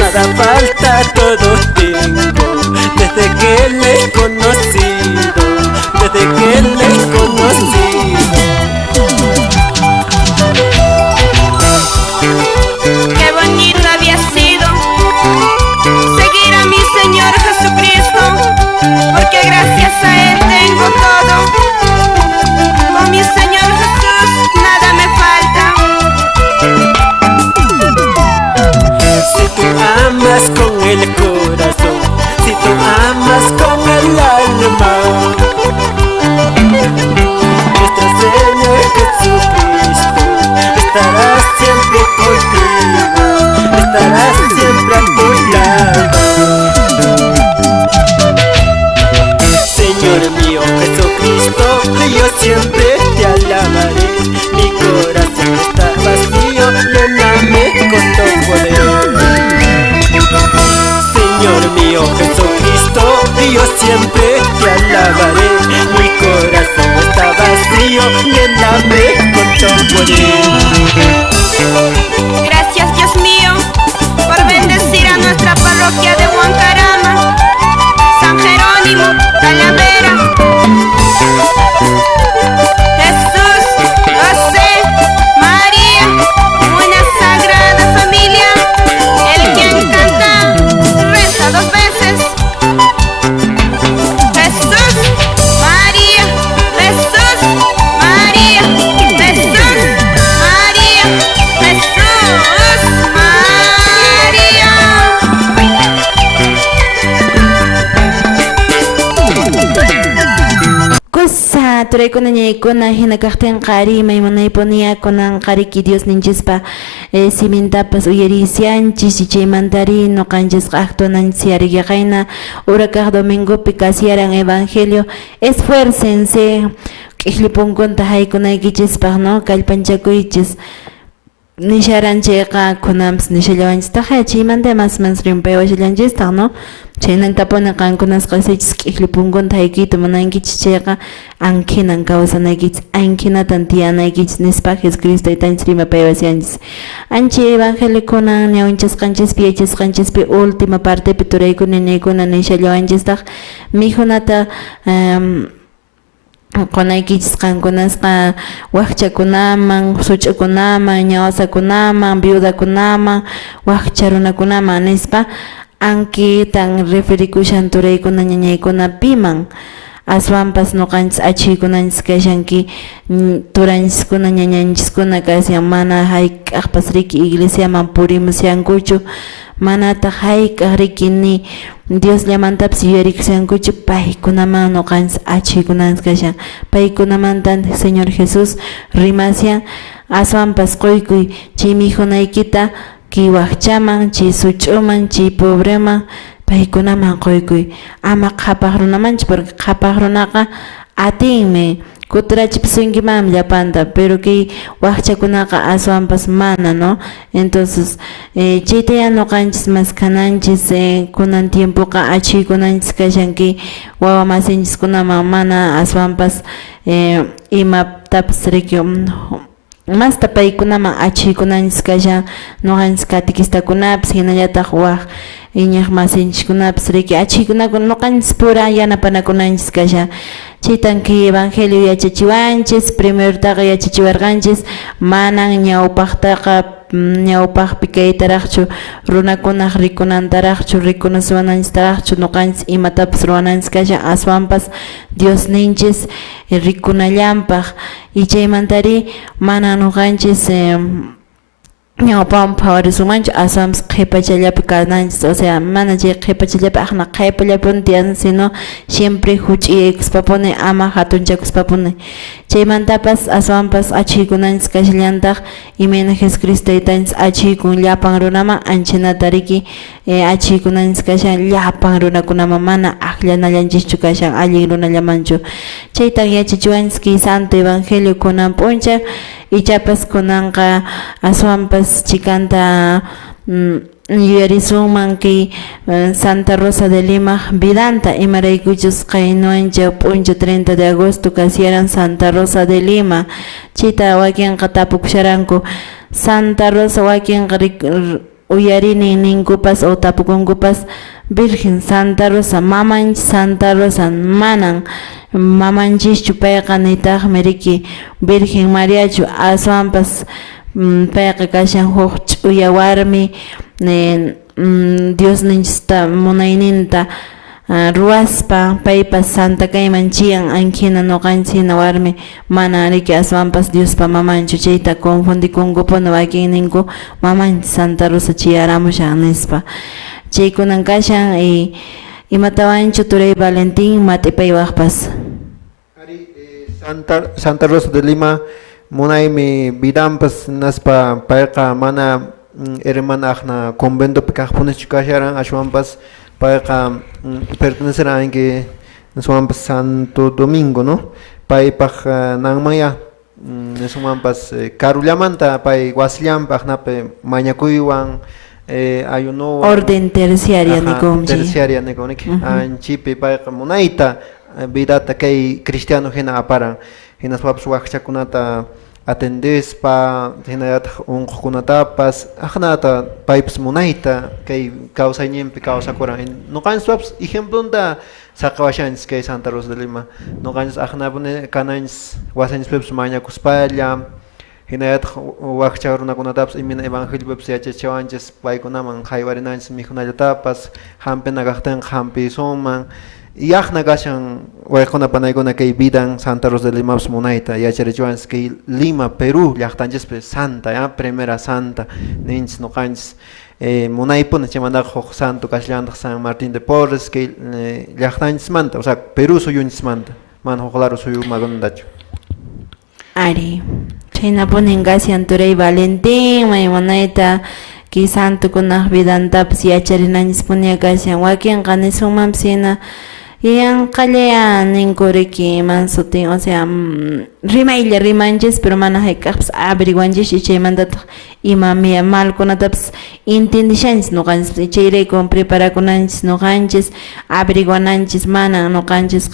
Nada falta, todo tengo desde que le he conocido, desde que le he conocido. turaykuna ñaykuna hina kaqtinqa rimay munaypuniyakunan qariki Dios ninchispa simintapas uyarisianchis y chaymantari ñuqanchis qaqtunanchis yariyaqayna urakaq domingopi kasiyaran evangelio esfuércense k'ihlipunkunta haykunaykichispaq no kallpanchakuychis nisharanchayqa kunapas nishallawanchistaq chaymanta mas rimpayawashallanchistaq no chaynantapuni qankunas qasichis k'ihlipunkunta haykita munankichis chayqa anqinan kawsanaykichis anqinatan tiyanaykichis nispa Jesucristo taytanchis rimapayawasianchis anchi evangelikunan ñawinchasqanchispi yachasqanchispi última partepi turaykuna niykuna nishallawanchistaq mijunata qunaykichis qankunasqa wakchakunaman, such'ukunaman, ñawasakunaman, viudakunaman, wakcha runakunaman nispa ankitan referikushan turaykuna ñañaykuna piman aswanpas ñuqanchis achiykunanchis kashanki turanchiskuna ñañanchiskuna kasyan mana hayk'aqpas riki iglesiaman purimusyankuchu manataq hayk'aq riki ni Dios llamantapas yuyarikusankuchu paykunaman ñuqanchis achiykunanchis kashan paykunamantan Señor Jesús rimasyan aswanpas quykuy chay mijunaykita ki wakchaman, chay such'uman, chay pobreman paykunaman quykuy ama qhapaq runamanchis porque qhapaq runaqa atinmi kutrachipisunkiman llapanta pero kay wakchakunaqa aswanpas mana no entonces chayta ya ñuqanchis mas kananchis kunan tiempoqa achiykunanchis kashanki wawa masinchikunaman mana aswanpas imatapas riki masta paykunaman achiykunanchis kashan ñuqanchis catequistakunapas hinallataq waq iñaq masinchikunapas riki achiykunakuna ñuqanchis pura yanapanakunanchis kashan chaytanki evangelio yachachiwanchis primertaqa yachachiwarqanchis manan ñawpaqtaqa ñawpaqpi kaytaraqchu runakunaq rikunantaraqchu rikunasiwananchistaqchu ñuqanchis imatapas ruwananchis kashan aswanpas Dios ninchis rikunallanpaq y chaymantari mana ñuqanchis ñawpawan favorisumanchu aswanpas qhipachallapi kananchis o sea mana chay qhipachallapi aqna qhipallapi tiyan sino siempre huch'iyaykuspapuni ama hatunchakuspapuni chaymantapas aswanpas achiykunanchis kashallantaq imayna Jesucristo taytanchis achiykun llapan runaman anchinata riki achiykunanchis kashan llapan runakunaman mana aqllanallanchikchu kashan allin runallamanchu chaytan yachachiwanchis ki santo evangelio kunan p'unchaq ichapas kunanqa aswanpas chikanta yuyarisunman ki Santa Rosa de Lima vidanta imaraykuchus qaynuancha p'unchaw 30 de agosto kasiyaran Santa Rosa de Lima chita wakinqa tapukusharanku Santa Rosa wakinqa uyarini ninkupas o tapukunkupas Virgen Santa Rosa mamanchis Santa Rosa manan mamanchis payqa nitaqmi riki Virgen Mariachu aswanpas payqa kashan huk ch'uya warmi Dios ninchista munayninta ruwaspa paypas santa kayman chiyan anqhina ñuqanchis hina warmi mana riki aswanpas Diospa mamanchu chayta confundikunkupuni wakin ninku mamanchis Santa Rosa chiyaramushan nispa chaykunan kashan imatawanchu Turay Valentín mat'ipaywaqpas Santa Rosa de Lima munaymi vidanpas naspa payqa mana hermana aqna conventopi kaqpunischu kasharan ashwanpas payqa perteneceránki niswanpas Santo Domingo no paypaq nanmaya niswanpas karullamanta pay wasillanpi aqnapi mañakuywan ayuno orden terciaria nikunchik terciaria nikunki anchipi payqa munayta vidata kay cristiano hina aparan hinaspapas wakchakunata atendespa hinallataq unqukunatapas aqnata paypas munayta kay kawsayninpi kawsakuran ñuqanchispapas ejemplonta saqawashanchis kay Santa Rosa de Lima ñuqanchis aqnapuni kananchis wasanchispipas mañakuspalla hinallataq wakcha runakunatapas imina evangeliopipas yachachiwanchis paykunaman haywarinanchis mijunallatapas hampina kaqtinqa hampisuman yaqna kashan waykuna panaykuna kay vidan Santa Rosa de Limapas munayta yacharichiwanchis kay Lima Perú llaqtanchispi Santa primera Santa ninchis ñuqanchis munaypuni chaymantaqa huk santo kashllantaq San Martín de Porres kay llaqtanchismanta o sea Perú suyunchismanta man claro suyu magundachu. Ari, chayna punin Gasian Turay Valentín, Maymoneta, ki santo kunah vidantapas yacharinañis punia Gasian, wakin qanisumam sina, yang kalean ninkuriki mansutin, o sea, rimaylla rimanchis, pero mana haykaqpas averiguanchis, y chaymantata ima mia malkunatapas intindishanchis nuqanchis, y chayrayku preparakunanchis nuqanchis, averiguananchis mana nuqanchis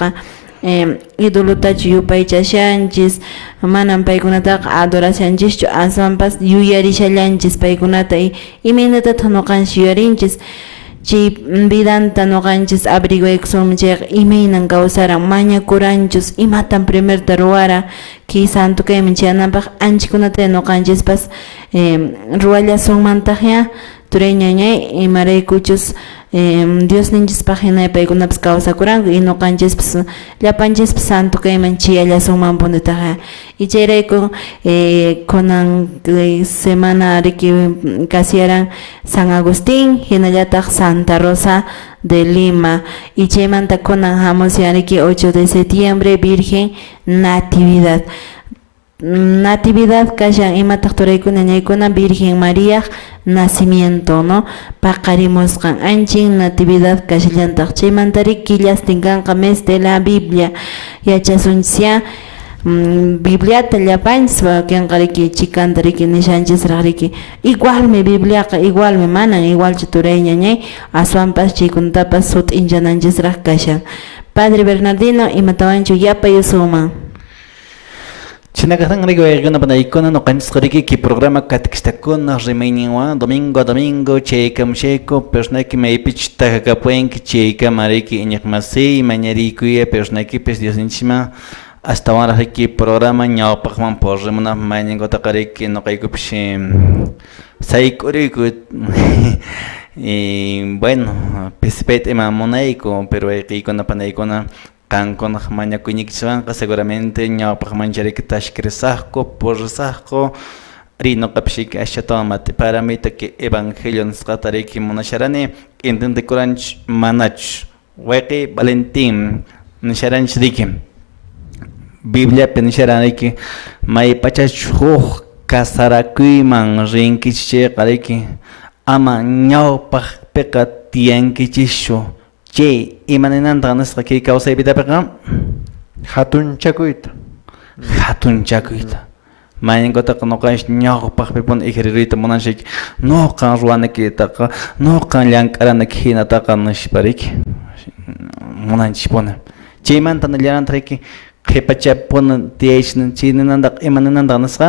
idolutachu yupaychashanchis, manan paykunataqa adorasanchischu, aswanpas yuyarishallanchis paykunata y iminatataq nuqanchis yuyarinchis, chay vidanta nuqanchis averiguaykusunmi chayqa imaynan kawsaran mañakuranchus, imatan primerta ruwara ki santo kayman chayananpaq anchikkunata nuqanchispas ruwallasunmantaqya turay ñañay imaraykuchus Dios ninchispaq hinay paykunapas kawsakuranku y nuqanchispis llapanchispis santo kayman chiyallasunman punitaqa y chayrayku kunan semana riki kasiyaran San Agustín hinallataq Santa Rosa de Lima y chaymanta kunan hamusyan riki 8 de septiembre Virgen Natividad kashan imataq turaykuna ñaykuna Virgen María nacimiento, no? Paqarimusqan anchin natividad kashllantaq chaymantari killastin kanqa mes de la Biblia yachasunchis Bibliata llapanchis kanqariki chikantariki nishanchisraq riki igualmi Bibliaqa igualmi manan igualchu turay ñañay aswanpas chaykunatapas sut'inchananchisraq kashan. Padre Bernardino imatawanchu yapayusuman. Chinakatan rigoyguna panaykuna nuqanchis riki programa katikishtakuna rimayninwan domingo chaykamshayku personaki maypich takakapuenki chaykamariki iñaqmasiy mañarikuya personakipis Diosninchima hasta ahora riki programa ñawpaqman por rimunaq mañankutaqa riki nuqaykupish sayk'uriyku y bueno pispet ima munayku pero riqaykuna panaykuna kankunaq mañakuynikichwanqa seguramente ñawpaq manchariki tashkirisaqku purisaqku rinuqapishiki ashatawan matiparamita que evangelio nisqata riki munasharani intentikuranchik manach wayqiy Valentín nisharanchik riki Bibliapi nisharaniki maypachach huk kasarakuyman rinkichayqa riki ama ñawpaqpiqa tiyankichishu chay imaninanta nisqa kay kawsaypipiqa Hatun chakuyta. Mañankutaqa nuqanchik ñawpaqpipun iqiririyta munanchik nuqa ruwanakitaqa nuqa llank'aranaki hinataqa nishpariki munanchikpuna chaymanta nillarantaqki qhipachapuna tiyaychinanchikninantaq imaninantaq nisqa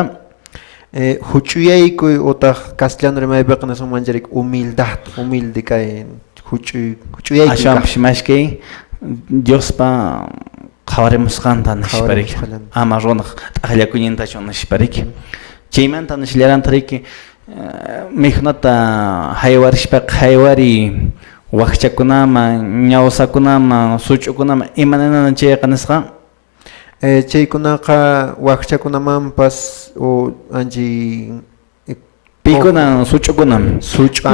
Huch'uyaykuy utaq castellano rimaypiqa nisqanmancharik humilde kay huch'uyaykuy ashwanpish mashkay Diospa qhawarimusqanta nishpariki ama runaq t'aqllakuñintachu nishpariki chaymanta nishllarantaqriki mikhunata haywarishpaqa haywari wakchakunaman ñawsakunaman such'ukunaman imaninanan chayqa nisqa chaykunaqa wakchakunamanpas o anchi pikuna such'ukunaman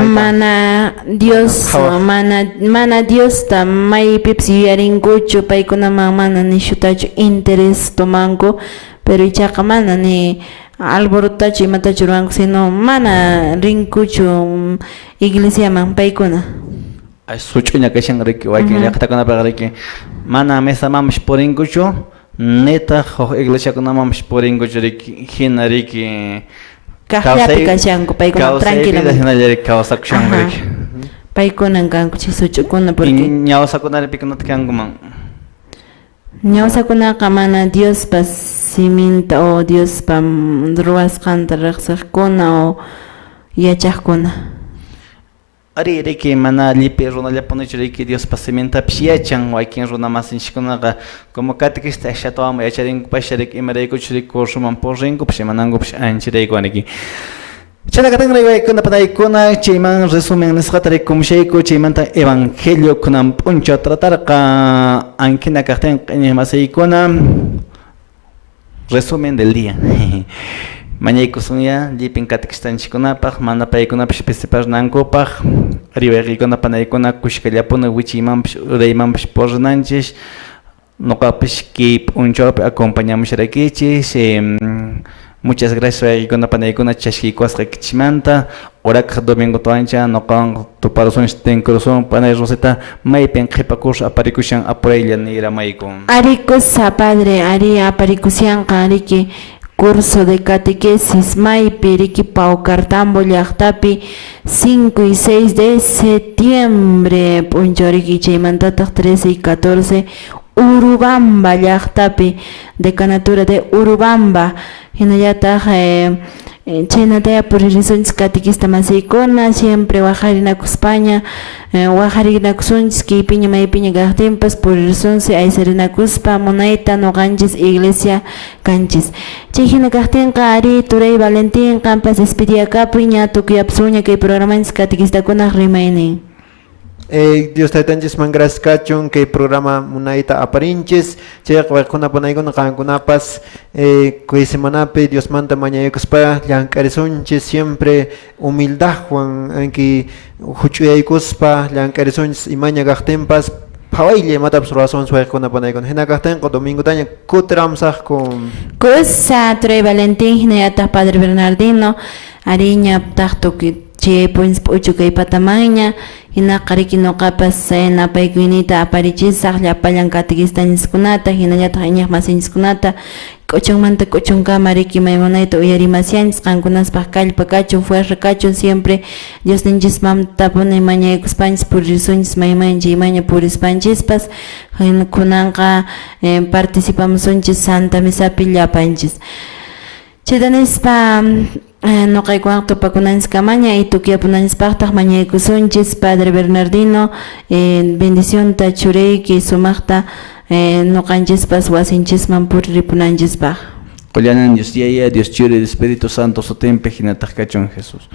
mana Dios mana Dios ta maypipas yuyarinkuchu paykunaman mana nishutachu interés tomanku pero ichaqa mana ni alborotachu imatachu ruwanku sino mana rinkuchu iglesiaman paykuna such'uña kashan riki waykin llaqtakunapiqa riki mana mesamampash purinkuchu neta huk iglesiakunamanpash purinkuchu riki hina riki kaqllapi kashanku paykuna tranquilamente hinallari kawsakushan riki paykunan kanku chay such'ukuna porque ñawsakunaripikunata kankuman ñawsakunaqa mana Diospa siminta o Diospa ruwasqanta riqsiqkuna o yachaqkuna ari riki mana allipi runallapunuchu riki Diospa simintapish yachan waykin runa masinchikkunaqa como catequista ashatawan yacharinkupash riki imaraykuchu riki kursuman purinkupish imanankupish anchiraykuaniki chanakatan raywaykuna panaykuna chayman resumen nisqata rikumshayku chaymanta evangelio kunan p'unchaw tratarqa ankina kaqtin q'iñi masiykuna resumen del día mañaykusunya llipin catequistanchikkunapaq mana paykunapish participarnankupaq riwaykuna panaykuna kushkallapuna wichiymanpish uraymanpish purinanchik noqapish kay p'unchawpi acompañamusharaykichis. Muchas gracias waykuna panaykuna chashkikuasqa kichmanta orakaq domingo tuancha noqan tuparusunch tenkurusun panay Rosita maypin qhipakush aparikushan apuraylla niramayku. Arikusa padre, ari aparikusyanqa ariki curso de catequesis maypi riki Paucartambo llaqtapi 5 y 6 de septiembre punchoriki chaymantataq 13 y 14 Urubamba llaqtapi decanatura de Urubamba hinallataq chaynataya purisunchis catequista masiykuna siempre wajarinakuspaña wajarinakusunchis kaypiña maypiña kaqtinpas purisunsi aysarinakuspa munayta nuqanchis iglesia kanchis chay hina kaqtinqa ari Turay Valentín qampas despediyakapuy ña tukuyapsuña kay programanchis catequistakunaq rimaynin. Dios taytanchis man gracias kachun que programa munaita aparinches chayaq waykuna panaykuna qankunapas kay semanapi Dios manta mañaykuspa llank'arisunchis siempre humildadwan anki huch'uyaykuspa llank'arisunchis imaña kaqtinpas phawaylla imatapas ruwasunchis waykuna panaykuna hina kaqtinqa domingotaña kutiramsaqku Kusa Turay Valentín hinallataq Padre Bernardino ariñaptaq chaypun p'uchu kay patamaña hinaqa riki nuqapas napaykuynita aparichisaq llapallan catequistaniskunata hinallataq iñaq masinchiskunata k'uchunmanta k'uchunkama riki maymunayta uyarimasyanchis qankunaspaq kallpa kachun fuerza kachun siempre Diosninchismantapuni mañaykuspanchis purisunchis maymanchis imaña purispanchispas kunanqa participamusunchis Santa Misapi llapanchis chaytanispa noqaykunaqa tupakunanchiskamanya y tukuyapunanchispaqtaq mañaykusunchis Padre Bernardino bendicionta churayki sumaqta noqanchispas wasinchisman puriripunanchispaq. Qollanan Dios Yaya, Dios Churi, Espíritu Santo sutempe hinataq kachun Jesús.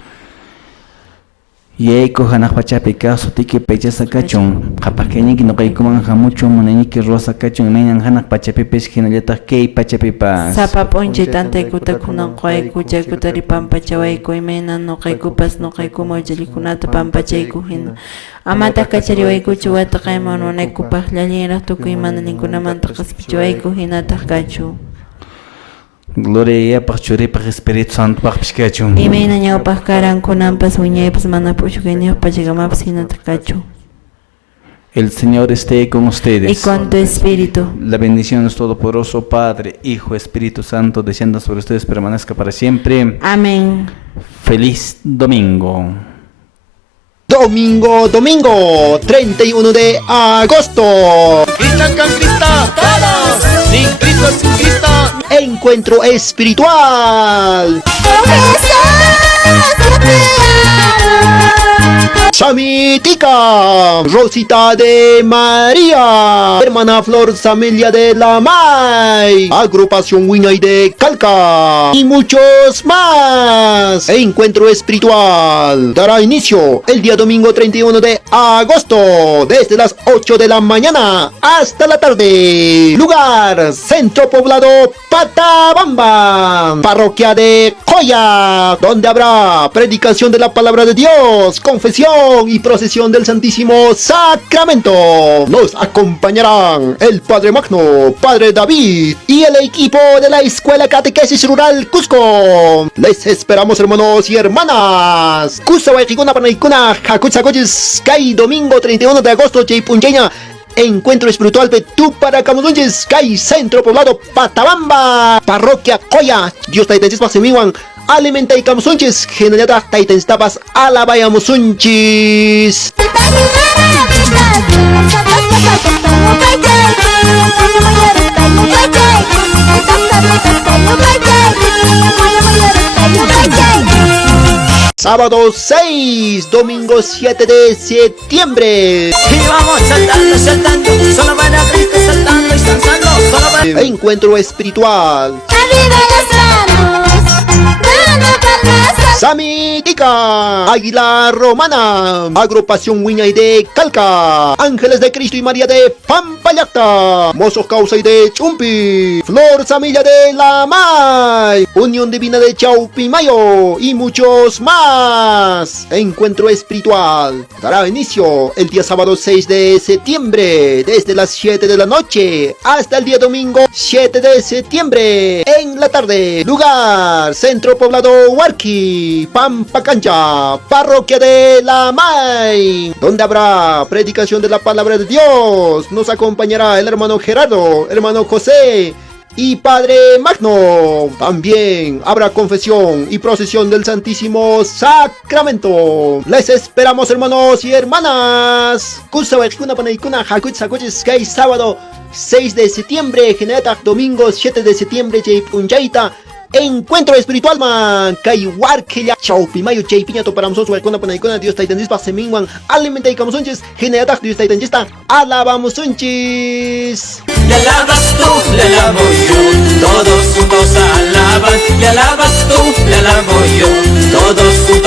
Yayku hanaq pachapi kaqsu tiki paychasa kachun qhapaqkayniki nuqaykuman hamuchun munayniki ruwasa kachun imaynan hanaq pachapipish hinallataq kay pachapipas Sapa p'unchay tantaykuta kunanqayku chaykuta pampachawayku imaynan nuqaykupas nuqaykuman ullalikunata pampachayku hina amataq kachariwaykuchu wata qayman runaykupaq llallinraq tukuy mana ninkunamanta qhaspichiwayku hinataq kachu. Gloria yapaq churipaq Espíritu Santo paqpish kachun. Imayna ñawpaq karan kunanpas wiñaypas mana puchukayniyoq pachakamapas hinataq kachu. El Señor esté con Y ustedes. con tu espíritu. La bendición es todopoderoso Padre, Hijo, Espíritu Santo, descienda sobre ustedes, permanezca para siempre. Amén. Feliz domingo. Domingo, 31 de agosto. Cristian con Cristo, todos. Sin Cristo, sin Cristo. Encuentro espiritual. Samitica, Rosita de María, Hermana Flor Samelia de la May, Agrupación Winay de Calca y muchos más. Encuentro espiritual dará inicio el día domingo 31 de agosto desde las 8 de la mañana hasta la tarde. Lugar: Centro Poblado Patabamba, Parroquia de Joya, donde habrá predicación de la palabra de Dios, confesión y procesión del Santísimo Sacramento. Nos acompañarán el Padre Magno, Padre David y el equipo de la Escuela Catequesis Rural Cusco. Les esperamos, hermanos y hermanas. Kusawaykikuna panaykuna hakutsakochis kay domingo 31 de agosto chaypunchayña Encuentro espiritual de Tuparacamununchis kay Centro Poblado Patabamba, Parroquia Joya. Dios taytanchispas semiwan alimentaykamusunchis hinallataq taytanchitapas alabayamusunchis. Sábado 6, domingo 7 de septiembre. Y vamos saltando, saltando. Solo para Cristo saltando y danzando. Solo para... Encuentro espiritual. Arriba las manos, dando palmas Samitica, Águila Romana, Agrupación Wiñay de Calca, Ángeles de Cristo y María de Pampayacta, Mozos Causa y de Chumpi, Flor Samilla de la May, Unión Divina de Chaupimayo y muchos más. Encuentro espiritual dará inicio el día sábado 6 de septiembre desde las 7 de la noche hasta el día domingo 7 de septiembre en la tarde. Lugar: Centro Poblado Huarqui, Pampacancha, Parroquia de la May, donde habrá predicación de la palabra de Dios. Nos acompañará el hermano Gerardo, hermano José y Padre Magno. También habrá confesión y procesión del Santísimo Sacramento. Les esperamos, hermanos y hermanas. Sábado 6 de septiembre, domingo 7 de septiembre, Encuentro espiritual man kay warkilla chawpimayo chaypiñato para nosotros welcona panaykuna Dios taytanispa seminwan alimenta y camusunchis generatak Dios taytanchista alabamos unchis. Le alabas tú, le alabo yo, todos juntos alaban. Le alabas tú, le alabo yo, todos juntos